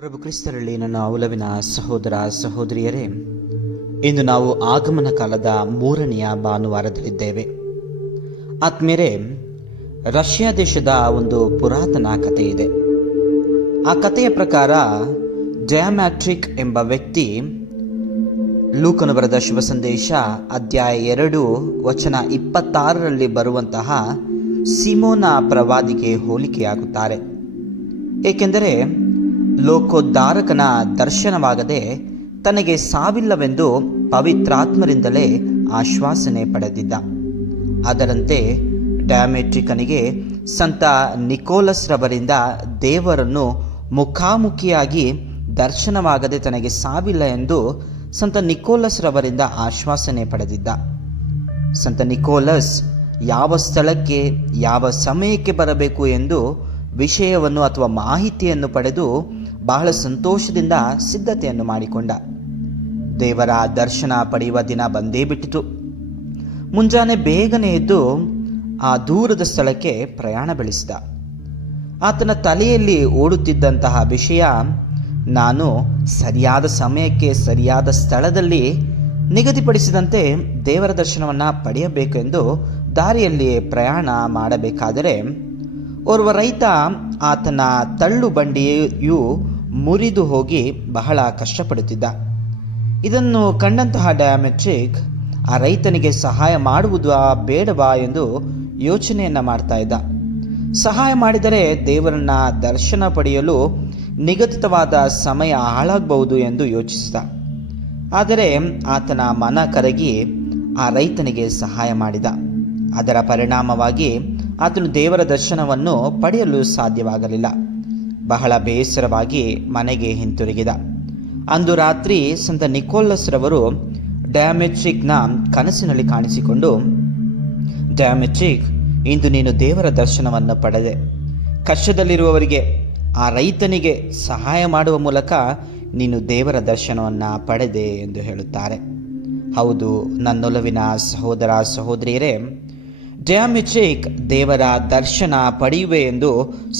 ಪ್ರಭು ಕ್ರಿಸ್ತರಲ್ಲಿ ನನ್ನ ಒಲವಿನ ಸಹೋದರ ಸಹೋದರಿಯರೇ, ಇಂದು ನಾವು ಆಗಮನ ಕಾಲದ 3ನೆಯ ಭಾನುವಾರದಲ್ಲಿದ್ದೇವೆ. ಆತ್ಮೀಯರೇ, ರಷ್ಯಾ ದೇಶದ ಒಂದು ಪುರಾತನ ಕಥೆ ಇದೆ. ಆ ಕಥೆಯ ಪ್ರಕಾರ ಡಯಾಮ್ಯಾಟ್ರಿಕ್ ಎಂಬ ವ್ಯಕ್ತಿ ಲೂಕನು ಬರೆದ ಶುಭ ಸಂದೇಶ ಅಧ್ಯಾಯ 2 ವಚನ 26ರಲ್ಲಿ ಬರುವಂತಹ ಸಿಮೋನ ಪ್ರವಾದಿಗೆ ಹೋಲಿಕೆಯಾಗುತ್ತಾರೆ. ಏಕೆಂದರೆ ಲೋಕೋದ್ಧಾರಕನ ದರ್ಶನವಾಗದೆ ತನಗೆ ಸಾವಿಲ್ಲವೆಂದು ಪವಿತ್ರಾತ್ಮರಿಂದಲೇ ಆಶ್ವಾಸನೆ ಪಡೆದಿದ್ದ. ಅದರಂತೆ ಡಯಾಮೆಟ್ರಿಕನಿಗೆ ಸಂತ ನಿಕೋಲಸ್ ರವರಿಂದ ದೇವರನ್ನು ಮುಖಾಮುಖಿಯಾಗಿ ದರ್ಶನವಾಗದೆ ತನಗೆ ಸಾವಿಲ್ಲ ಎಂದು ಸಂತ ನಿಕೋಲಸ್ ರವರಿಂದ ಆಶ್ವಾಸನೆ ಪಡೆದಿದ್ದ. ಸಂತ ನಿಕೋಲಸ್ ಯಾವ ಸ್ಥಳಕ್ಕೆ ಯಾವ ಸಮಯಕ್ಕೆ ಬರಬೇಕು ಎಂದು ವಿಷಯವನ್ನು ಅಥವಾ ಮಾಹಿತಿಯನ್ನು ಪಡೆದು ಬಹಳ ಸಂತೋಷದಿಂದ ಸಿದ್ಧತೆಯನ್ನು ಮಾಡಿಕೊಂಡ. ದೇವರ ದರ್ಶನ ಪಡೆಯುವ ದಿನ ಬಂದೇ ಬಿಟ್ಟಿತು. ಮುಂಜಾನೆ ಬೇಗನೆ ಎದ್ದು ಆ ದೂರದ ಸ್ಥಳಕ್ಕೆ ಪ್ರಯಾಣ ಬೆಳೆಸಿದ. ಆತನ ತಲೆಯಲ್ಲಿ ಓಡುತ್ತಿದ್ದಂತಹ ವಿಷಯ, ನಾನು ಸರಿಯಾದ ಸಮಯಕ್ಕೆ ಸರಿಯಾದ ಸ್ಥಳದಲ್ಲಿ ನಿಗದಿಪಡಿಸಿದಂತೆ ದೇವರ ದರ್ಶನವನ್ನು ಪಡೆಯಬೇಕು ಎಂದು ದಾರಿಯಲ್ಲಿ ಪ್ರಯಾಣ ಮಾಡಬೇಕಾದರೆ ಓರ್ವ ರೈತ ಆತನ ತಳ್ಳು ಬಂಡಿಯು ಮುರಿದು ಹೋಗಿ ಬಹಳ ಕಷ್ಟಪಡುತ್ತಿದ್ದ. ಇದನ್ನು ಕಂಡಂತಹ ಡಯಾಮೆಟ್ರಿಕ್ ಆ ರೈತನಿಗೆ ಸಹಾಯ ಮಾಡುವುದಾ ಬೇಡವಾ ಎಂದು ಯೋಚನೆಯನ್ನು ಮಾಡ್ತಾ ಇದ್ದ. ಸಹಾಯ ಮಾಡಿದರೆ ದೇವರನ್ನ ದರ್ಶನ ಪಡೆಯಲು ನಿಗದಿತವಾದ ಸಮಯ ಹಾಳಾಗಬಹುದು ಎಂದು ಯೋಚಿಸಿದ. ಆದರೆ ಆತನ ಮನ ಕರಗಿ ಆ ರೈತನಿಗೆ ಸಹಾಯ ಮಾಡಿದ. ಅದರ ಪರಿಣಾಮವಾಗಿ ಆತನು ದೇವರ ದರ್ಶನವನ್ನು ಪಡೆಯಲು ಸಾಧ್ಯವಾಗಲಿಲ್ಲ. ಬಹಳ ಬೇಸರವಾಗಿ ಮನೆಗೆ ಹಿಂತಿರುಗಿದ. ಅಂದು ರಾತ್ರಿ ಸಂತ ನಿಕೋಲಸ್ ರವರು ಡಯಾಮೆಟ್ರಿಕ್ನ ಕನಸಿನಲ್ಲಿ ಕಾಣಿಸಿಕೊಂಡು, ಡಯಾಮೆಟ್ರಿಕ್, ಇಂದು ನೀನು ದೇವರ ದರ್ಶನವನ್ನು ಪಡೆದೆ. ಕಷ್ಟದಲ್ಲಿರುವವರಿಗೆ, ಆ ರೈತನಿಗೆ ಸಹಾಯ ಮಾಡುವ ಮೂಲಕ ನೀನು ದೇವರ ದರ್ಶನವನ್ನು ಪಡೆದೆ ಎಂದು ಹೇಳುತ್ತಾರೆ. ಹೌದು, ನನ್ನೊಲವಿನ ಸಹೋದರ ಸಹೋದರಿಯರೇ, ಡಯಾಮೆಟ್ರಿಕ್ ದೇವರ ದರ್ಶನ ಪಡೆಯುವೆ ಎಂದು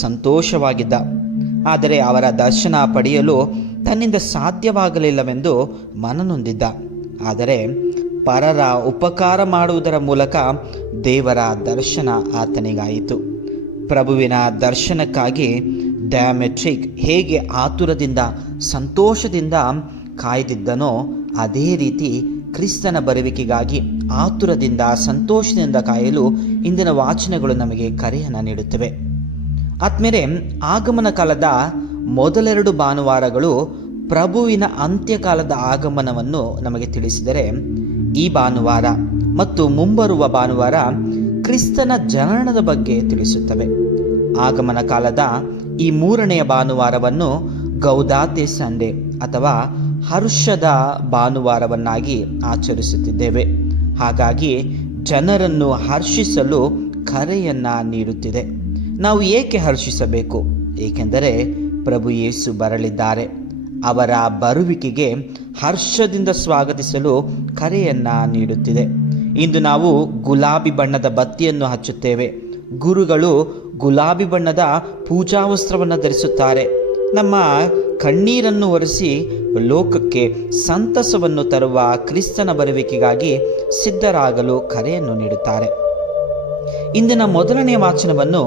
ಸಂತೋಷವಾಗಿದ್ದ. ಆದರೆ ಅವರ ದರ್ಶನ ಪಡೆಯಲು ತನ್ನಿಂದ ಸಾಧ್ಯವಾಗಲಿಲ್ಲವೆಂದು ಮನನೊಂದಿದ್ದ. ಆದರೆ ಪರರ ಉಪಕಾರ ಮಾಡುವುದರ ಮೂಲಕ ದೇವರ ದರ್ಶನ ಆತನಿಗಾಯಿತು. ಪ್ರಭುವಿನ ದರ್ಶನಕ್ಕಾಗಿ ಡಯಾಮೆಟ್ರಿಕ್ ಹೇಗೆ ಆತುರದಿಂದ ಸಂತೋಷದಿಂದ ಕಾಯ್ದಿದ್ದನೋ ಅದೇ ರೀತಿ ಕ್ರಿಸ್ತನ ಬರುವಿಕೆಗಾಗಿ ಆತುರದಿಂದ ಸಂತೋಷದಿಂದ ಕಾಯಲು ಇಂದಿನ ವಾಚನಗಳು ನಮಗೆ ಕರೆಯನ್ನು ನೀಡುತ್ತವೆ. ಆತ್ಮೇಲೆ ಆಗಮನ ಕಾಲದ ಮೊದಲೆರಡು ಭಾನುವಾರಗಳು ಪ್ರಭುವಿನ ಅಂತ್ಯಕಾಲದ ಆಗಮನವನ್ನು ನಮಗೆ ತಿಳಿಸಿದರೆ, ಈ ಭಾನುವಾರ ಮತ್ತು ಮುಂಬರುವ ಭಾನುವಾರ ಕ್ರಿಸ್ತನ ಜನನದ ಬಗ್ಗೆ ತಿಳಿಸುತ್ತವೆ. ಆಗಮನ ಕಾಲದ ಈ 3ನೆಯ ಭಾನುವಾರವನ್ನು ಗೌದಾತೆ ಸಂಡೇ ಅಥವಾ ಹರ್ಷದ ಭಾನುವಾರವನ್ನಾಗಿ ಆಚರಿಸುತ್ತಿದ್ದೇವೆ. ಹಾಗಾಗಿ ಜನರನ್ನು ಹರ್ಷಿಸಲು ಕರೆಯನ್ನ ನೀಡುತ್ತಿದೆ. ನಾವು ಏಕೆ ಹರ್ಷಿಸಬೇಕು? ಏಕೆಂದರೆ ಪ್ರಭು ಯೇಸು ಬರಲಿದ್ದಾರೆ. ಅವರ ಬರುವಿಕೆಗೆ ಹರ್ಷದಿಂದ ಸ್ವಾಗತಿಸಲು ಕರೆಯನ್ನ ನೀಡುತ್ತಿದೆ. ಇಂದು ನಾವು ಗುಲಾಬಿ ಬಣ್ಣದ ಬತ್ತಿಯನ್ನು ಹಚ್ಚುತ್ತೇವೆ. ಗುರುಗಳು ಗುಲಾಬಿ ಬಣ್ಣದ ಪೂಜಾ ವಸ್ತ್ರವನ್ನು ಧರಿಸುತ್ತಾರೆ. ನಮ್ಮ ಕಣ್ಣೀರನ್ನು ಒರೆಸಿ ಲೋಕಕ್ಕೆ ಸಂತಸವನ್ನು ತರುವ ಕ್ರಿಸ್ತನ ಬರುವಿಕೆಗಾಗಿ ಸಿದ್ಧರಾಗಲು ಕರೆಯನ್ನು ನೀಡುತ್ತಾರೆ. ಇಂದಿನ ಮೊದಲನೆಯ ವಾಚನವನ್ನು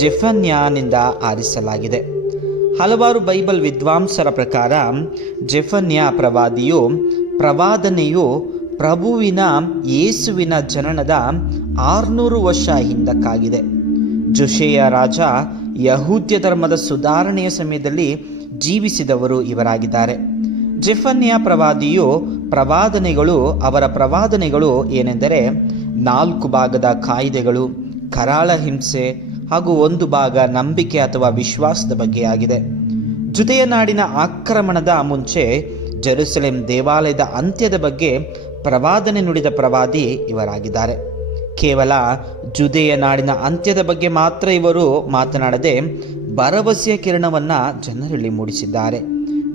ಜೆಫನ್ಯನಿಂದ ಆರಿಸಲಾಗಿದೆ. ಹಲವಾರು ಬೈಬಲ್ ವಿದ್ವಾಂಸರ ಪ್ರಕಾರ ಜೆಫನ್ಯ ಪ್ರವಾದನೆಯು ಪ್ರಭುವಿನ ಯೇಸುವಿನ ಜನನದ 600 ವರ್ಷ ಹಿಂದಕ್ಕಾಗಿದೆ. ಜೋಶೆಯ ರಾಜ ಯಹೂದ್ಯ ಧರ್ಮದ ಸುಧಾರಣೆಯ ಸಮಯದಲ್ಲಿ ಜೀವಿಸಿದವರು ಇವರಾಗಿದ್ದಾರೆ. ಜೆಫನ್ಯ ಅವರ ಪ್ರವಾದನೆಗಳು ಏನೆಂದರೆ 4 ಭಾಗದ ಕಾಯ್ದೆಗಳು, ಕರಾಳ ಹಿಂಸೆ ಹಾಗೂ 1 ಭಾಗ ನಂಬಿಕೆ ಅಥವಾ ವಿಶ್ವಾಸದ ಬಗ್ಗೆ ಆಗಿದೆ. ಜುದೆಯ ನಾಡಿನ ಆಕ್ರಮಣದ ಮುಂಚೆ ಜೆರುಸಲೇಮ್ ದೇವಾಲಯದ ಅಂತ್ಯದ ಬಗ್ಗೆ ಪ್ರವಾದನೆ ನುಡಿದ ಪ್ರವಾದಿ ಇವರಾಗಿದ್ದಾರೆ. ಕೇವಲ ಜುದೆಯ ನಾಡಿನ ಅಂತ್ಯದ ಬಗ್ಗೆ ಮಾತ್ರ ಇವರು ಮಾತನಾಡದೆ ಭರವಸೆಯ ಕಿರಣವನ್ನು ಜನರಲ್ಲಿ ಮೂಡಿಸಿದ್ದಾರೆ.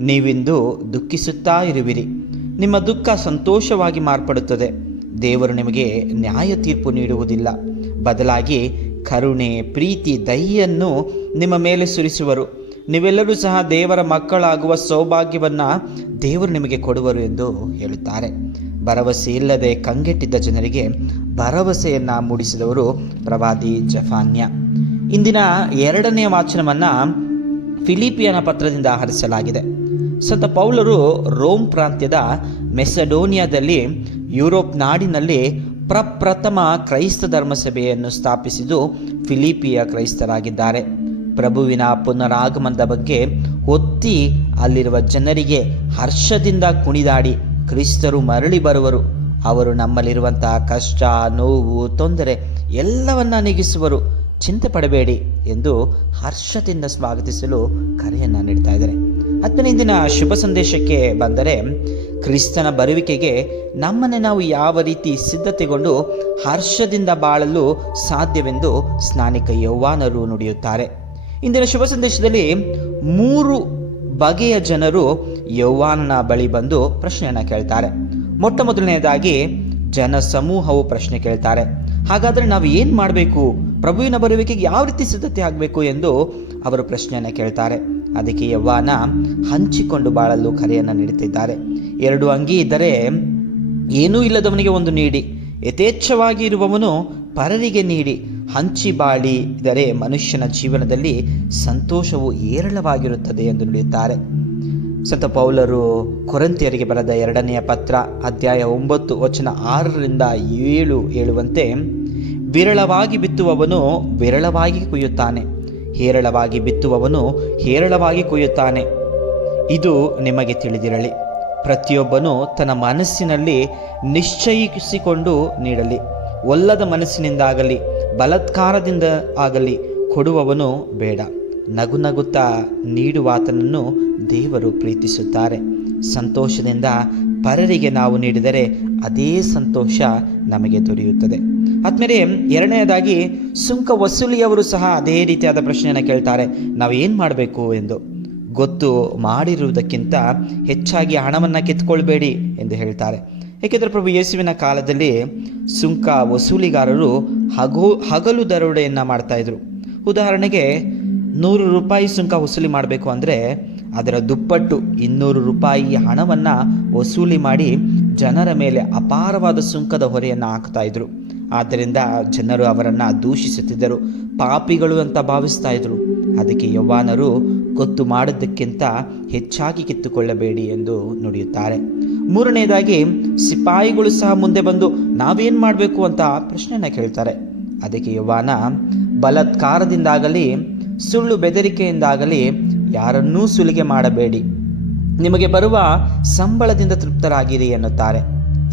ನೀವಿಂದು ದುಃಖಿಸುತ್ತಾ ಇರುವಿರಿ, ನಿಮ್ಮ ದುಃಖ ಸಂತೋಷವಾಗಿ ಮಾರ್ಪಡುತ್ತದೆ. ದೇವರು ನಿಮಗೆ ನ್ಯಾಯ ತೀರ್ಪು ನೀಡುವುದಿಲ್ಲ, ಬದಲಾಗಿ ಕರುಣೆ, ಪ್ರೀತಿ, ದಯೆಯನ್ನು ನಿಮ್ಮ ಮೇಲೆ ಸುರಿಸುವರು. ನೀವೆಲ್ಲರೂ ಸಹ ದೇವರ ಮಕ್ಕಳಾಗುವ ಸೌಭಾಗ್ಯವನ್ನು ದೇವರು ನಿಮಗೆ ಕೊಡುವರು ಎಂದು ಹೇಳುತ್ತಾರೆ. ಭರವಸೆ ಇಲ್ಲದೆ ಕಂಗೆಟ್ಟಿದ್ದ ಜನರಿಗೆ ಭರವಸೆಯನ್ನು ಮೂಡಿಸಿದವರು ಪ್ರವಾದಿ ಜಫನ್ಯ. ಇಂದಿನ ಎರಡನೆಯ ವಾಚನವನ್ನು ಫಿಲಿಪಿಯನ ಪತ್ರದಿಂದ ಆರಿಸಲಾಗಿದೆ. ಸಂತ ಪೌಲರು ರೋಮ್ ಪ್ರಾಂತ್ಯದ ಮೆಸಡೋನಿಯಾದಲ್ಲಿ ಯುರೋಪ್ ನಾಡಿನಲ್ಲಿ ಪ್ರಪ್ರಥಮ ಕ್ರೈಸ್ತ ಧರ್ಮಸಭೆಯನ್ನು ಸ್ಥಾಪಿಸಿದ್ದು ಫಿಲಿಪಿಯ ಕ್ರೈಸ್ತರಾಗಿದ್ದಾರೆ. ಪ್ರಭುವಿನ ಪುನರಾಗಮನದ ಬಗ್ಗೆ ಒತ್ತಿ ಅಲ್ಲಿರುವ ಜನರಿಗೆ ಹರ್ಷದಿಂದ ಕುಣಿದಾಡಿ ಕ್ರಿಸ್ತರು ಮರಳಿ ಬರುವರು, ಅವರು ನಮ್ಮಲ್ಲಿರುವಂತಹ ಕಷ್ಟ, ನೋವು, ತೊಂದರೆ ಎಲ್ಲವನ್ನ ನೀಗಿಸುವರು, ಚಿಂತೆ ಪಡಬೇಡಿ ಎಂದು ಹರ್ಷದಿಂದ ಸ್ವಾಗತಿಸಲು ಕರೆಯನ್ನು ನೀಡ್ತಾ ಇದ್ದಾರೆ. ಆತ್ಮನ ಇಂದಿನ ಶುಭ ಸಂದೇಶಕ್ಕೆ ಬಂದರೆ, ಕ್ರಿಸ್ತನ ಬರುವಿಕೆಗೆ ನಮ್ಮನ್ನೇ ನಾವು ಯಾವ ರೀತಿ ಸಿದ್ಧತೆಗೊಂಡು ಹರ್ಷದಿಂದ ಬಾಳಲು ಸಾಧ್ಯವೆಂದು ಸ್ನಾನಿಕ ಯೌವಾನರು ನುಡಿಯುತ್ತಾರೆ. ಇಂದಿನ ಶುಭ ಸಂದೇಶದಲ್ಲಿ 3 ಬಗೆಯ ಜನರು ಯೌವಾನನ ಬಳಿ ಬಂದು ಪ್ರಶ್ನೆಯನ್ನು ಕೇಳ್ತಾರೆ. ಮೊಟ್ಟ ಮೊದಲನೆಯದಾಗಿ ಜನ ಸಮೂಹವು ಪ್ರಶ್ನೆ ಕೇಳ್ತಾರೆ, ಹಾಗಾದರೆ ನಾವು ಏನು ಮಾಡಬೇಕು, ಪ್ರಭುವಿನ ಬರುವಿಕೆಗೆ ಯಾವ ರೀತಿ ಸಿದ್ಧತೆ ಆಗಬೇಕು ಎಂದು ಅವರು ಪ್ರಶ್ನೆಯನ್ನು ಕೇಳ್ತಾರೆ. ಅದಕ್ಕೆ ಯೌವಾನ ಹಂಚಿಕೊಂಡು ಬಾಳಲು ಕರೆಯನ್ನು ನೀಡುತ್ತಿದ್ದಾರೆ. 2 ಅಂಗಿ ಇದ್ದರೆ ಏನೂ ಇಲ್ಲದವನಿಗೆ 1 ನೀಡಿ, ಯಥೇಚ್ಛವಾಗಿ ಇರುವವನು ಪರರಿಗೆ ನೀಡಿ, ಹಂಚಿ ಬಾಳಿದರೆ ಮನುಷ್ಯನ ಜೀವನದಲ್ಲಿ ಸಂತೋಷವು ಏರಳವಾಗಿರುತ್ತದೆ ಎಂದು ನುಡಿಯುತ್ತಾರೆ. ಸಂತ ಪೌಲರು ಕೊರಿಂಥಿಯರಿಗೆ ಬರೆದ 2ನೇ ಪತ್ರ ಅಧ್ಯಾಯ 9 ವಚನ 6ರಿಂದ 7 ಹೇಳುವಂತೆ, ವಿರಳವಾಗಿ ಬಿತ್ತುವವನು ವಿರಳವಾಗಿ ಕೊಯ್ಯುತ್ತಾನೆ, ಹೇರಳವಾಗಿ ಬಿತ್ತುವವನು ಹೇರಳವಾಗಿ ಕೊಯ್ಯುತ್ತಾನೆ. ಇದು ನಿಮಗೆ ತಿಳಿದಿರಲಿ. ಪ್ರತಿಯೊಬ್ಬನು ತನ್ನ ಮನಸ್ಸಿನಲ್ಲಿ ನಿಶ್ಚಯಿಸಿಕೊಂಡು ನೀಡಲಿ. ಒಲ್ಲದ ಮನಸ್ಸಿನಿಂದಾಗಲಿ ಬಲಾತ್ಕಾರದಿಂದ ಆಗಲಿ ಕೊಡುವವನು ಬೇಡ. ನಗು ನಗುತ್ತಾ ನೀಡುವಾತನನ್ನು ದೇವರು ಪ್ರೀತಿಸುತ್ತಾರೆ. ಸಂತೋಷದಿಂದ ಪರರಿಗೆ ನಾವು ನೀಡಿದರೆ ಅದೇ ಸಂತೋಷ ನಮಗೆ ದೊರೆಯುತ್ತದೆ. ಆದ್ಮೇಲೆ 2ನೇದಾಗಿ ಸುಂಕ ವಸೂಲಿಯವರು ಸಹ ಅದೇ ರೀತಿಯಾದ ಪ್ರಶ್ನೆಯನ್ನು ಕೇಳ್ತಾರೆ, ನಾವು ಏನು ಮಾಡಬೇಕು ಎಂದು. ಗೊತ್ತು ಮಾಡಿರುವುದಕ್ಕಿಂತ ಹೆಚ್ಚಾಗಿ ಹಣವನ್ನು ಕಿತ್ಕೊಳ್ಬೇಡಿ ಎಂದು ಹೇಳ್ತಾರೆ. ಏಕೆಂದರೆ ಪ್ರಭು ಯೇಸುವಿನ ಕಾಲದಲ್ಲಿ ಸುಂಕ ವಸೂಲಿಗಾರರು ಹಗಲು ದರೋಡೆಯನ್ನು ಮಾಡ್ತಾಯಿದ್ರು. ಉದಾಹರಣೆಗೆ 100 ರೂಪಾಯಿ ಸುಂಕ ವಸೂಲಿ ಮಾಡಬೇಕು ಅಂದರೆ ಅದರ ದುಪ್ಪಟ್ಟು 200 ರೂಪಾಯಿ ಹಣವನ್ನು ವಸೂಲಿ ಮಾಡಿ ಜನರ ಮೇಲೆ ಅಪಾರವಾದ ಸುಂಕದ ಹೊರೆಯನ್ನು ಹಾಕ್ತಾ ಇದ್ರು. ಆದ್ದರಿಂದ ಜನರು ಅವರನ್ನು ದೂಷಿಸುತ್ತಿದ್ದರು, ಪಾಪಿಗಳು ಅಂತ ಭಾವಿಸ್ತಾ ಇದ್ರು. ಅದಕ್ಕೆ ಯೌವಾನರು ಗೊತ್ತು ಮಾಡೋದಕ್ಕಿಂತ ಹೆಚ್ಚಾಗಿ ಕಿತ್ತುಕೊಳ್ಳಬೇಡಿ ಎಂದು ನುಡಿಯುತ್ತಾರೆ. 3ನೇದಾಗಿ ಸಿಪಾಯಿಗಳು ಸಹ ಮುಂದೆ ಬಂದು ನಾವೇನು ಮಾಡಬೇಕು ಅಂತ ಪ್ರಶ್ನೆಯನ್ನು ಕೇಳ್ತಾರೆ. ಅದಕ್ಕೆ ಯೌವಾನ, ಬಲಾತ್ಕಾರದಿಂದಾಗಲಿ ಸುಳ್ಳು ಬೆದರಿಕೆಯಿಂದಾಗಲಿ ಯಾರನ್ನೂ ಸುಲಿಗೆ ಮಾಡಬೇಡಿ, ನಿಮಗೆ ಬರುವ ಸಂಬಳದಿಂದ ತೃಪ್ತರಾಗಿರಿ ಎನ್ನುತ್ತಾರೆ.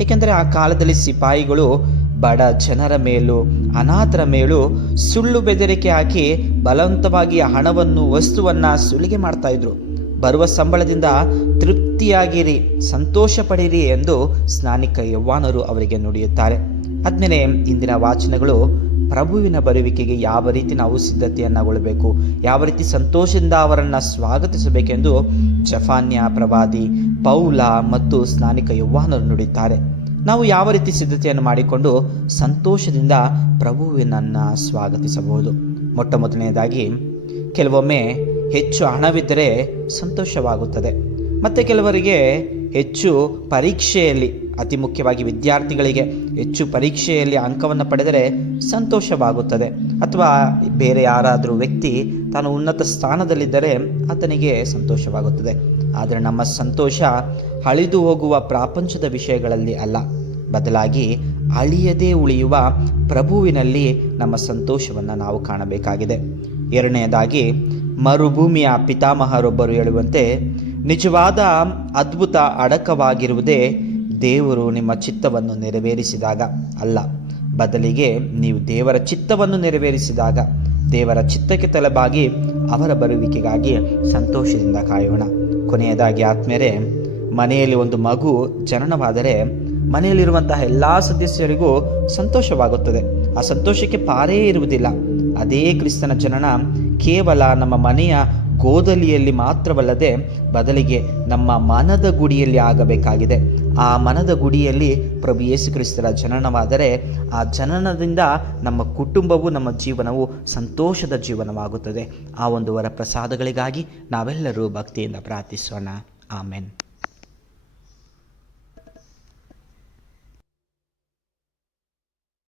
ಏಕೆಂದರೆ ಆ ಕಾಲದಲ್ಲಿ ಸಿಪಾಯಿಗಳು ಬಡ ಜನರ ಮೇಲೂ ಅನಾಥರ ಮೇಲೂ ಸುಳ್ಳು ಬೆದರಿಕೆ ಹಾಕಿ ಬಲವಂತವಾಗಿ ಹಣವನ್ನು ವಸ್ತುವನ್ನು ಸುಲಿಗೆ ಮಾಡ್ತಾ ಇದ್ರು. ಬರುವ ಸಂಬಳದಿಂದ ತೃಪ್ತಿಯಾಗಿರಿ, ಸಂತೋಷ ಪಡಿರಿ ಎಂದು ಸ್ನಾನಿಕ ಯೌವಾನರು ಅವರಿಗೆ ನುಡಿಯುತ್ತಾರೆ. ಆದ್ಮೇಲೆ ಇಂದಿನ ವಾಚನಗಳು ಪ್ರಭುವಿನ ಬರುವಿಕೆಗೆ ಯಾವ ರೀತಿ ನಾವು ಸಿದ್ಧತೆಯನ್ನುಗೊಳ್ಳಬೇಕು, ಯಾವ ರೀತಿ ಸಂತೋಷದಿಂದ ಅವರನ್ನು ಸ್ವಾಗತಿಸಬೇಕೆಂದು ಜಫನ್ಯ, ಪ್ರವಾದಿ ಪೌಲ ಮತ್ತು ಸ್ನಾನಿಕ ಯೌವಾನರು ನುಡಿಯುತ್ತಾರೆ. ನಾವು ಯಾವ ರೀತಿ ಸಿದ್ಧತೆಯನ್ನು ಮಾಡಿಕೊಂಡು ಸಂತೋಷದಿಂದ ಪ್ರಭುವಿನನ್ನು ಸ್ವಾಗತಿಸಬಹುದು. ಮೊಟ್ಟ ಮೊದಲನೇದಾಗಿ, ಕೆಲವೊಮ್ಮೆ ಹೆಚ್ಚು ಹಣವಿದ್ದರೆ ಸಂತೋಷವಾಗುತ್ತದೆ. ಮತ್ತು ಕೆಲವರಿಗೆ ಹೆಚ್ಚು ಪರೀಕ್ಷೆಯಲ್ಲಿ, ಅತಿ ಮುಖ್ಯವಾಗಿ ವಿದ್ಯಾರ್ಥಿಗಳಿಗೆ ಹೆಚ್ಚು ಪರೀಕ್ಷೆಯಲ್ಲಿ ಅಂಕವನ್ನು ಪಡೆದರೆ ಸಂತೋಷವಾಗುತ್ತದೆ. ಅಥವಾ ಬೇರೆ ಯಾರಾದರೂ ವ್ಯಕ್ತಿ ತಾನು ಉನ್ನತ ಸ್ಥಾನದಲ್ಲಿದ್ದರೆ ಆತನಿಗೆ ಸಂತೋಷವಾಗುತ್ತದೆ. ಆದರೆ ನಮ್ಮ ಸಂತೋಷ ಅಳಿದು ಹೋಗುವ ಪ್ರಾಪಂಚದ ವಿಷಯಗಳಲ್ಲಿ ಅಲ್ಲ, ಬದಲಾಗಿ ಅಳಿಯದೇ ಉಳಿಯುವ ಪ್ರಭುವಿನಲ್ಲಿ ನಮ್ಮ ಸಂತೋಷವನ್ನು ನಾವು ಕಾಣಬೇಕಾಗಿದೆ. 2ನೇದಾಗಿ, ಮರುಭೂಮಿಯ ಪಿತಾಮಹರೊಬ್ಬರು ಹೇಳುವಂತೆ, ನಿಜವಾದ ಅದ್ಭುತ ಅಡಕವಾಗಿರುವುದೇ ದೇವರು ನಿಮ್ಮ ಚಿತ್ತವನ್ನು ನೆರವೇರಿಸಿದಾಗ ಅಲ್ಲ, ಬದಲಿಗೆ ನೀವು ದೇವರ ಚಿತ್ತವನ್ನು ನೆರವೇರಿಸಿದಾಗ. ದೇವರ ಚಿತ್ತಕ್ಕೆ ತಲೆಬಾಗಿ ಅವರ ಬರುವಿಕೆಗಾಗಿ ಸಂತೋಷದಿಂದ ಕಾಯೋಣ. ಕೊನೆಯದಾಗಿ ಆತ್ಮೀಯರೇ, ಮನೆಯಲ್ಲಿ ಒಂದು ಮಗು ಜನನವಾದರೆ ಮನೆಯಲ್ಲಿರುವಂತಹ ಎಲ್ಲ ಸದಸ್ಯರಿಗೂ ಸಂತೋಷವಾಗುತ್ತದೆ. ಆ ಸಂತೋಷಕ್ಕೆ ಪಾರೇ ಇರುವುದಿಲ್ಲ. ಅದೇ ಕ್ರಿಸ್ತನ ಜನನ ಕೇವಲ ನಮ್ಮ ಮನೆಯ ಗೋದಲಿಯಲ್ಲಿ ಮಾತ್ರವಲ್ಲದೆ ಬದಲಿಗೆ ನಮ್ಮ ಮನದ ಗುಡಿಯಲ್ಲಿ ಆಗಬೇಕಾಗಿದೆ. ಆ ಮನದ ಗುಡಿಯಲ್ಲಿ ಪ್ರಭು ಯೇಸು ಕ್ರಿಸ್ತರ ಜನನವಾದರೆ ಆ ಜನನದಿಂದ ನಮ್ಮ ಕುಟುಂಬವು, ನಮ್ಮ ಜೀವನವು ಸಂತೋಷದ ಜೀವನವಾಗುತ್ತದೆ. ಆ ಒಂದು ವರ ಪ್ರಸಾದಗಳಿಗಾಗಿ ನಾವೆಲ್ಲರೂ ಭಕ್ತಿಯಿಂದ ಪ್ರಾರ್ಥಿಸೋಣ. ಆಮೆನ್.